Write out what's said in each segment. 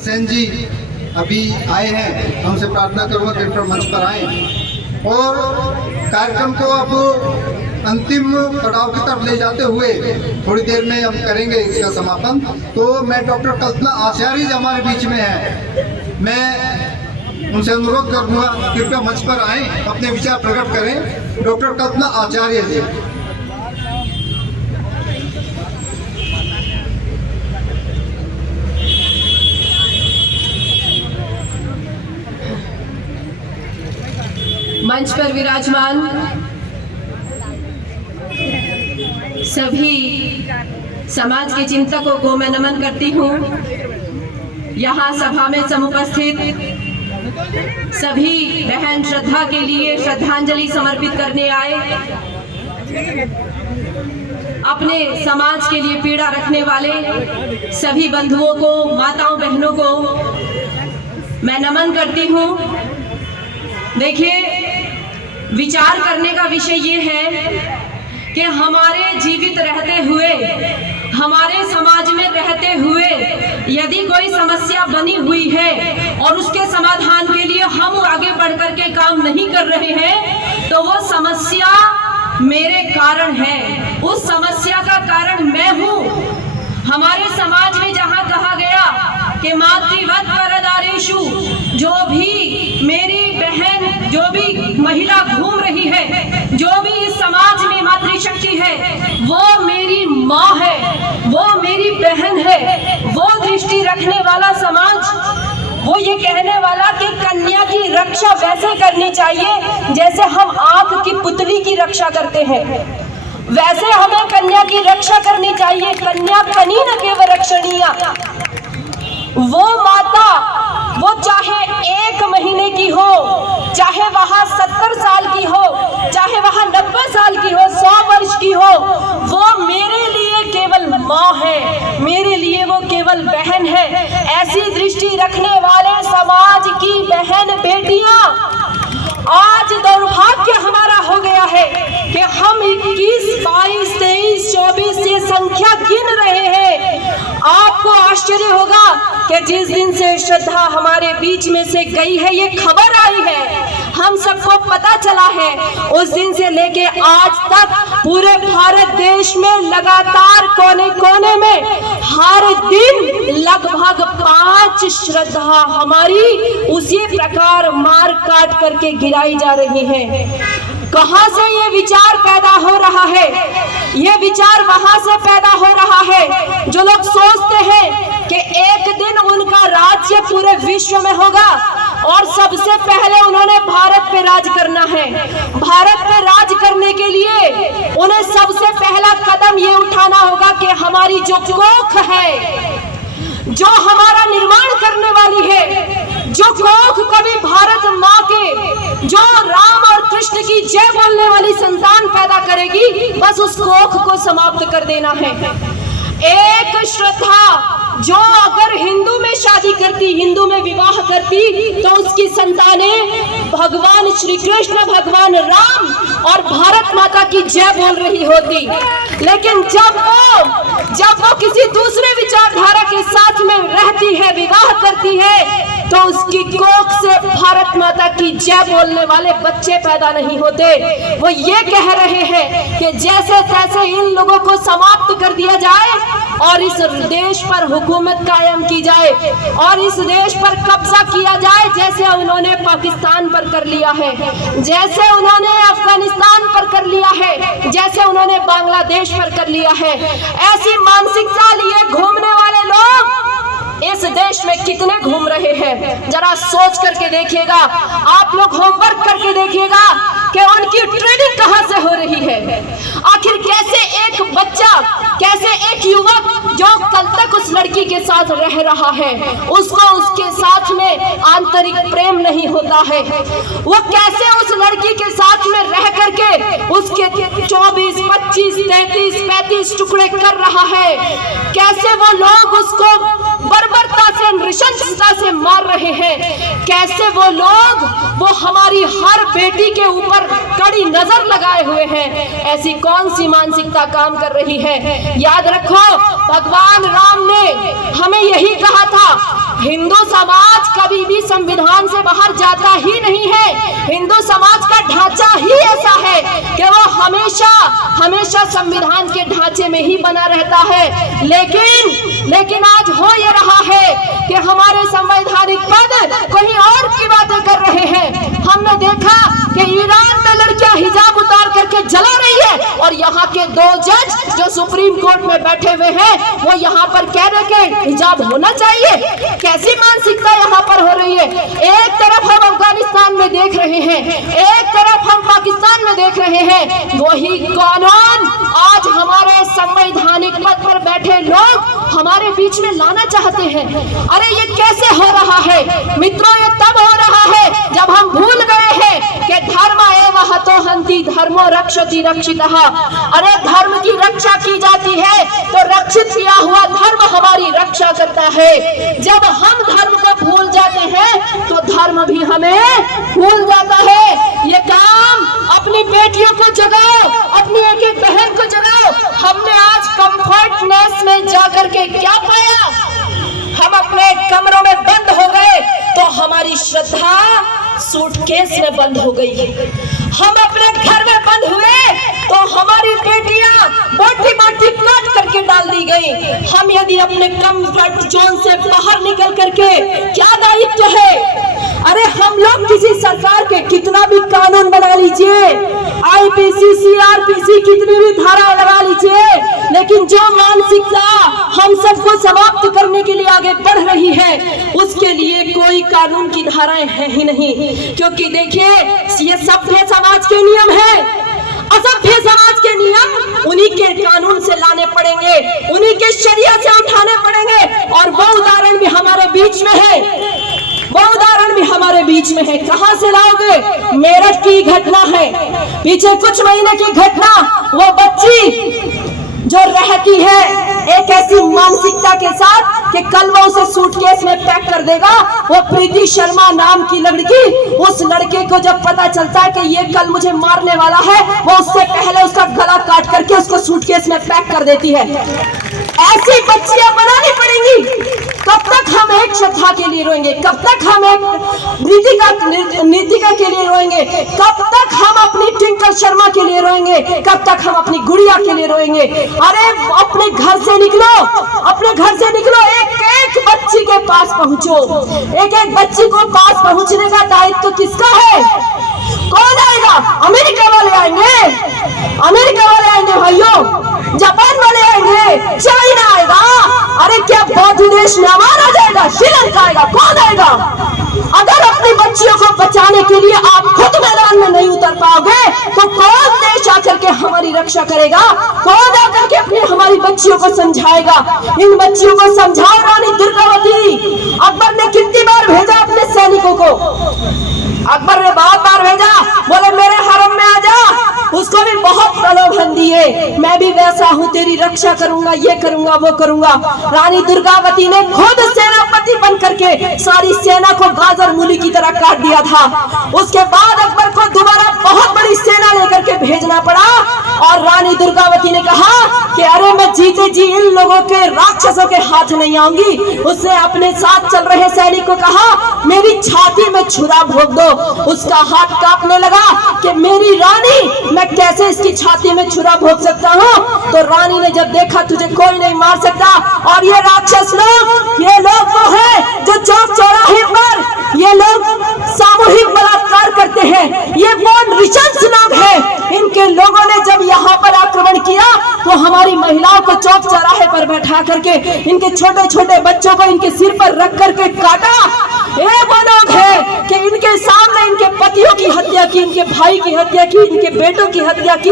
सेन जी अभी आए हैं, हमसे प्रार्थना करूँगा कृपया मंच पर आए और कार्यक्रम को अब अंतिम पड़ाव की तरफ ले जाते हुए थोड़ी देर में हम करेंगे इसका समापन। तो मैं डॉक्टर कल्पना आचार्य जी हमारे बीच में हैं, मैं उनसे अनुरोध करूँगा कृपया मंच पर आएँ, अपने विचार प्रकट करें। डॉक्टर कल्पना आचार्य जी। मंच पर विराजमान सभी समाज के चिंतकों को मैं नमन करती हूँ। यहाँ सभा में समुपस्थित सभी बहन श्रद्धा के लिए श्रद्धांजलि समर्पित करने आए, अपने समाज के लिए पीड़ा रखने वाले सभी बंधुओं को, माताओं बहनों को मैं नमन करती हूँ। देखिए, विचार करने का विषय ये है कि हमारे जीवित रहते हुए, हमारे समाज में रहते हुए यदि कोई समस्या बनी हुई है और उसके समाधान के लिए हम आगे बढ़ कर के काम नहीं कर रहे हैं, तो वो समस्या मेरे कारण है, उस समस्या का कारण मैं हूँ। हमारे समाज में जहाँ कहा गया कि मातृवत परदारेषु, जो भी मेरी बहन, जो भी महिला घूम रही है, जो भी इस समाज में मातृशक्ति है, वो मेरी माँ है, वो मेरी बहन है। वो दृष्टि रखने वाला समाज, वो ये कहने वाला कि कन्या की रक्षा वैसे करनी चाहिए जैसे हम आँख की पुतली की रक्षा करते हैं, वैसे हमें कन्या की रक्षा करनी चाहिए। कन्या कनीन केव रक्षणीय। वो माता, वो चाहे 1 महीने की हो, चाहे वहाँ 70 साल की हो, चाहे वहाँ 90 साल की हो, 100 वर्ष की हो, वो मेरे लिए केवल माँ है, मेरे लिए वो केवल बहन है। ऐसी दृष्टि रखने वाले समाज की बहन बेटियां, आज दुर्भाग्य हमारा हो गया है कि हम 21, 22, 23, 24 ये संख्या गिन रहे हैं। आपको आश्चर्य होगा कि जिस दिन से श्रद्धा हमारे बीच में से गई है, ये खबर आई है, हम सबको पता चला है, उस दिन से लेके आज तक पूरे भारत देश में लगातार कोने कोने में हर दिन लगभग 5 श्रद्धा हमारी उसी प्रकार मार काट करके गिराई जा रही है। कहां से ये विचार पैदा हो रहा है? ये विचार वहां से पैदा हो रहा है जो लोग सोचते हैं कि एक दिन उनका राज्य पूरे विश्व में होगा और सबसे पहले उन्होंने भारत पे राज करना है। भारत पे राज करने के लिए उन्हें सबसे पहला कदम ये उठाना होगा कि हमारी जो कोख है, जो हमारा निर्माण करने वाली है, जो कोख कभी भारत माँ के, जो राम और कृष्ण की जय बोलने वाली संतान पैदा करेगी, बस उस कोख को समाप्त कर देना है। एक श्रद्धा जो अगर हिंदू में शादी करती, हिंदू में विवाह करती, तो उसकी संतानें भगवान श्री कृष्ण, भगवान राम और भारत माता की जय बोल रही होती। लेकिन जब वो किसी दूसरे विचारधारा के साथ में रहती है, विवाह करती है, तो उसकी कोख से भारत माता की जय बोलने वाले बच्चे पैदा नहीं होते। वो ये कह रहे हैं कि जैसे तैसे इन लोगों को समाप्त कर दिया जाए और इस देश पर हुकूमत कायम की जाए और इस देश पर कब्जा किया जाए, जैसे उन्होंने पाकिस्तान पर कर लिया है, जैसे उन्होंने अफगानिस्तान पर कर लिया है, जैसे उन्होंने बांग्लादेश पर कर लिया है। ऐसी मानसिकता लिए घूमने वाले लोग इस देश में कितने घूम रहे हैं, जरा सोच करके देखिएगा। आप लोग होमवर्क करके देखिएगा कि उनकी ट्रेनिंग कहां से हो रही है। आखिर कैसे एक बच्चा, कैसे एक युवक जो कल तक उस लड़की के साथ रह रहा है, उसको उसके साथ में आंतरिक प्रेम नहीं होता है, वो कैसे उस लड़की के साथ में रह करके उसके 24, 25, 33, 35 टुकड़े कर रहा है, कैसे वो लोग उसको बर्बरता से, नृशंसता से मार रहे हैं, कैसे वो लोग वो हमारी हर बेटी के ऊपर कड़ी नजर लगाए हुए हैं। ऐसी कौन सी मानसिकता काम कर रही है? याद रखो, भगवान राम ने हमें यही कहा था, हिंदू समाज कभी भी संविधान से बाहर जाता ही नहीं है। हिंदू समाज का ढांचा ही ऐसा है कि वो हमेशा हमेशा संविधान के ढांचे में ही बना रहता है। लेकिन आज हो ये रहा है कि हमारे संवैधानिक पद कहीं और की बातें कर रहे हैं। हमने देखा कि ईरान में लड़कियां हिजाब उतार करके जला रही है और यहाँ के 2 जज जो सुप्रीम कोर्ट में बैठे हुए हैं वो यहाँ पर कह रहे कि हिजाब होना चाहिए। कैसी मानसिकता यहाँ पर हो रही है? एक तरफ हम अफगानिस्तान में देख रहे हैं, एक तरफ हम पाकिस्तान में देख रहे हैं, वही कानून आज हमारे संवैधानिक पद पर बैठे लोग हमारे बीच में लाना चाहते हैं। अरे ये कैसे हो रहा है मित्रों? ये तब हो रहा है जब हम भूल गए हैं कि धर्म एव हतो हन्ति धर्मो रक्षति रक्षितः। अरे धर्म की रक्षा की जाती है तो रक्षित किया हुआ धर्म हमारी रक्षा करता है। जब हम धर्म को भूल जाते हैं तो धर्म भी हमें भूल जाता है। ये काम अपनी बेटियों को जगाओ, अपनी एक एक बहन को जगाओ। हमने आज कंफर्टनेस में जाकर के क्या पाया? हम अपने कमरों में बंद हो गए तो हमारी श्रद्धा सूटकेस में बंद हो गई। हम अपने घर में बंद हुए तो हमारी बेटियां बोटी बोटी काट करके डाल दी गई। हम यदि अपने कंफर्ट जोन से बाहर निकल करके क्या दायित्व है? अरे हम लोग किसी सरकार के कितना भी कानून बना लीजिए, आईपीसी सीआरपीसी कितनी भी धारा लगा लीजिए, लेकिन जो मानसिकता हम सबको समाप्त करने के लिए आगे बढ़ रही है उसके लिए कोई कानून की धाराएं हैं ही नहीं। क्योंकि देखिए, ये सभ्य समाज के नियम है, असभ्य समाज के नियम उन्हीं के कानून से लाने पड़ेंगे, उन्हीं के शरिया से उठाने पड़ेंगे। और वो उदाहरण भी हमारे बीच में है, वो उदाहरण भी हमारे बीच में है। कहां से लाओगे? मेरठ की घटना है, पीछे कुछ महीने की घटना। वो बच्ची जो रहती है एक ऐसी मानसिकता के साथ कि कल वो उसे सूटकेस में पैक कर देगा। वो प्रीति शर्मा नाम की लड़की, उस लड़के को जब पता चलता है कि ये कल मुझे मारने वाला है, वो उससे पहले उसका गला काट करके उसको सूटकेस में पैक कर देती है। ऐसी बच्चियां बनानी पड़ेंगी। कब तक हम एक श्रद्धा के लिए रोएंगे? कब तक हम एक नीतिका के लिए रोएंगे? कब तक हम अपनी ट्विंकल शर्मा के लिए रोएंगे? कब तक हम अपनी गुड़िया के लिए रोएंगे? अरे अपने घर से निकलो, अपने घर से निकलो, एक एक बच्ची के पास पहुंचो। एक एक बच्ची को पास पहुंचने का दायित्व किसका है? कौन आएगा? अमेरिका वाले आएंगे, अमेरिका वाले आएंगे भाइयों, जापान वाले आएंगे, चाइना आएगा। अरे क्या बौद्ध देश म्यांमार आ जाएगा? श्रीलंका आएगा? कौन आएगा? अगर अपनी बच्चियों को बचाने के लिए आप खुद मैदान में नहीं उतर पाओगे तो कौन देश आकर के हमारी रक्षा करेगा? कौन आकर के अपनी हमारी बच्चियों को समझाएगा? इन बच्चियों को समझाओ। रानी दुर्गावती, अकबर ने कितनी बार भेजा अपने सैनिकों को? अकबर ने बहुत बार भेजा, बोले मेरे हरम में आ जा। उसको भी बहुत प्रलोभन दिए, मैं भी वैसा हूँ, तेरी रक्षा करूंगा, ये करूंगा, वो करूंगा। रानी दुर्गावती ने खुद सेनापति बन करके सारी सेना को गाजर मूली की तरह काट दिया था। उसके बाद अकबर को दोबारा बहुत बड़ी सेना लेकर के भेजना पड़ा और रानी दुर्गावती ने कहा कि अरे मैं जीते जी इन लोगों के राक्षसों के हाथ नहीं आऊंगी। उसने अपने साथ चल रहे सैनिक को कहा मेरी छाती में छुरा भोंक दो। उसका हाथ कांपने लगा कि मेरी रानी, मैं कैसे इसकी छाती में छुरा भोंक सकता हूँ? तो रानी ने जब देखा तुझे कोई नहीं मार सकता, और ये राक्षस लोग, ये लोग वो है जो चौक चौराहे पर ये लोग सामूहिक बलात्कार करते हैं, ये वो नृशंस लोग हैं। इनके लोगों ने जब यहाँ पर आक्रमण किया तो हमारी महिलाओं को चौक चौराहे पर बैठा करके इनके छोटे छोटे बच्चों को इनके सिर पर रख करके काटा। ये वो लोग हैं कि इनके सामने इनके पतियों की हत्या की, इनके भाई की हत्या की, इनके बेटों की हत्या की,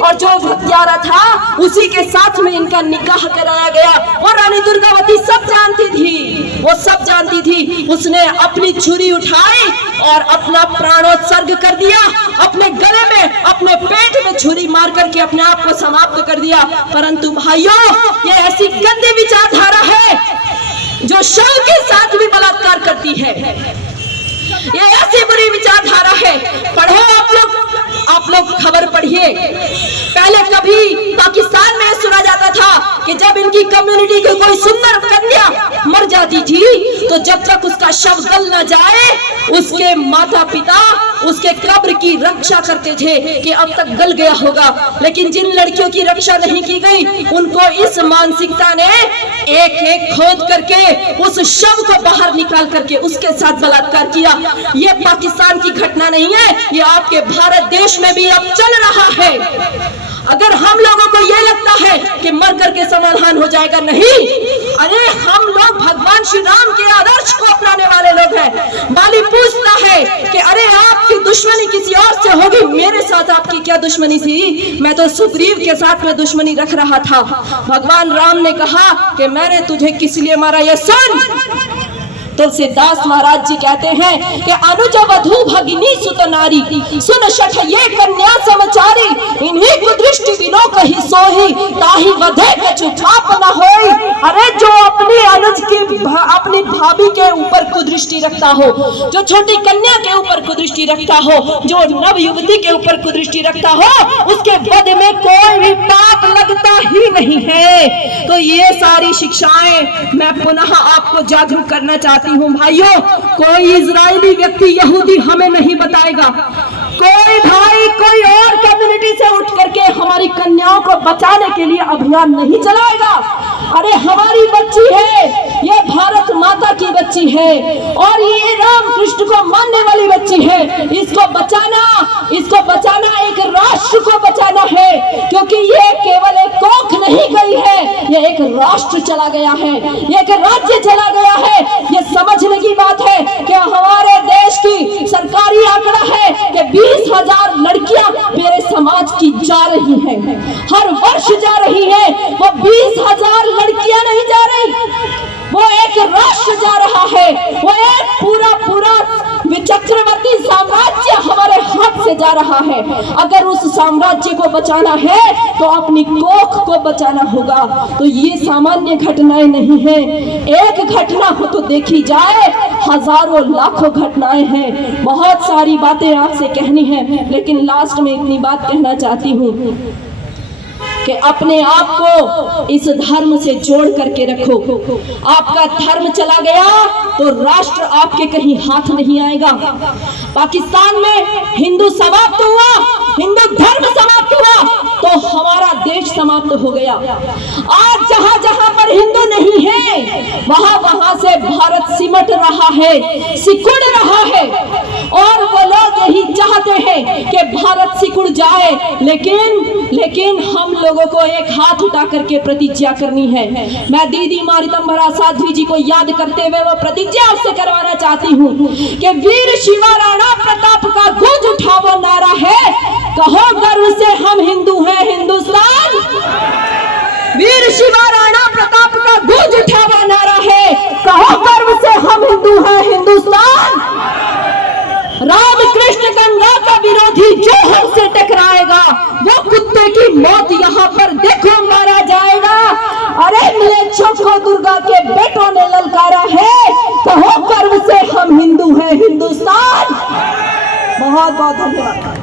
और जो हत्यारा था उसी के साथ में इनका निकाह कराया गया। और रानी दुर्गावती सब जानती थी, वो सब जानती थी। उसने अपनी छुरी उठाई और अपना प्राणोत्सर्ग कर दिया, अपने गले में, अपने पेट में छुरी मार करके अपने आप को समाप्त कर दिया। परंतु भाइयों, ये ऐसी गंदी विचारधारा है जो शव के साथ भी बलात्कार करती है। जब इनकी कम्युनिटी की कोई सुंदर कन्या मर जाती थी तो जब तक उसका शव गल न जाए उसके माता पिता उसके कब्र की रक्षा करते थे कि अब तक गल गया होगा। लेकिन जिन लड़कियों की रक्षा नहीं की गई उनको इस मानसिकता ने एक एक खोद करके उस शव को बाहर निकाल करके उसके साथ बलात्कार किया। ये पाकिस्तान की घटना नहीं है, ये आपके भारत देश में भी अब चल रहा है। अगर हम लोगों को ये लगता है कि मर करके समाधान हो जाएगा, नहीं, अरे हम लोग भगवान श्री राम के आदर्श को अपनाने वाले लोग हैं। बाली पूछता है कि अरे आपकी दुश्मनी किसी और से होगी, मेरे साथ आपकी क्या दुश्मनी थी? मैं तो सुग्रीव के साथ में दुश्मनी रख रहा था। भगवान राम ने कहा कि मैंने तुझे किस लिए मारा, ये सुन। तुलसीदास महाराज जी कहते हैं कि अनुज वधू भगिनी सुत नारी सुन शठ ये कन्या समचारी इन्हीं कुदृष्टि बिनो कही सोही ताही वधे कछु पाप न होई। अरे जो अपनी अनुज की अपनी भाभी के ऊपर कुदृष्टि रखता हो, जो छोटी कन्या के ऊपर कुदृष्टि रखता हो, जो नव युवती के ऊपर कुदृष्टि रखता हो, उसके वध में कोई भी पाप लगता ही नहीं है। तो ये सारी शिक्षाएं मैं पुनः आपको जागरूक करना चाहती हूँ भाइयों। कोई इजरायली व्यक्ति यहूदी हमें नहीं बताएगा, कोई भाई कोई और कम्युनिटी से उठ करके हमारी कन्याओं को बचाने के लिए अभियान नहीं चलाएगा। अरे हमारी बच्ची है, ये भारत माता की बच्ची है और ये राम कृष्ण को मानने वाली बच्ची है। इसको बचाना एक राष्ट्र को बचाना है, क्योंकि ये केवल एक कोख नहीं गई है, ये एक राष्ट्र चला गया है, ये एक राज्य चला गया है। ये समझने की बात है कि हमारे देश की सरकारी आंकड़ा है कि 20,000 लड़कियां मेरे समाज की जा रही हैं, हर वर्ष जा रही हैं। वो 20,000 लड़कियां नहीं जा रही, वो एक राष्ट्र जा रहा है, वो एक पूरा चक्रवर्ती साम्राज्य हमारे हाथ से जा रहा है। अगर उस साम्राज्य को बचाना है तो अपनी कोख को बचाना होगा। तो ये सामान्य घटनाएं नहीं है, एक घटना हो तो देखी जाए, हजारों लाखों घटनाएं हैं। बहुत सारी बातें आपसे कहनी है, लेकिन लास्ट में इतनी बात कहना चाहती हूँ कि अपने आप को इस धर्म से जोड़ करके रखो। आपका धर्म चला गया तो राष्ट्र आपके कहीं हाथ नहीं आएगा। पाकिस्तान में हिंदू समाप्त हुआ, हिंदू धर्म समाप्त हुआ तो हमारा देश समाप्त हो गया। आज जहां जहां पर हिंदू नहीं है वहां से भारत सिमट रहा है, सिकुड़ रहा है। और वो लोग यही चाहते हैं कि भारत सिकुड़ जाए, लेकिन हम लोगों को एक हाथ उठा करके प्रतिज्ञा करनी है। मैं दीदी मारितम्भरा साध्वी जी को याद करते हुए वो प्रतिज्ञा आपसे करवाना चाहती हूँ कि वीर शिवा राणा प्रताप का गूंज उठा वो नारा है, कहो गर्व से हम हिंदू हैं हिंदुस्तान। वीर शिवा राणा प्रताप का गूंज उठा वो नारा है, कहो गर्व से हम हिंदू हैं हिंदुस्तान। राम कृष्ण गंगा का विरोधी जो हमसे टकराएगा वो कुत्ते की मौत यहाँ पर देखो मारा जाएगा। अरे म्लेच्छों को दुर्गा के बेटों ने ललकारा है, कहो गर्व से हम हिंदू हैं हिंदुस्तान। बहुत बहुत धन्यवाद।